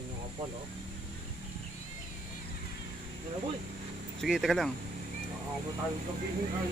natin yung kapal, oh. Ano boy? Sige, teka lang. Nakakamo tayo gabi ay.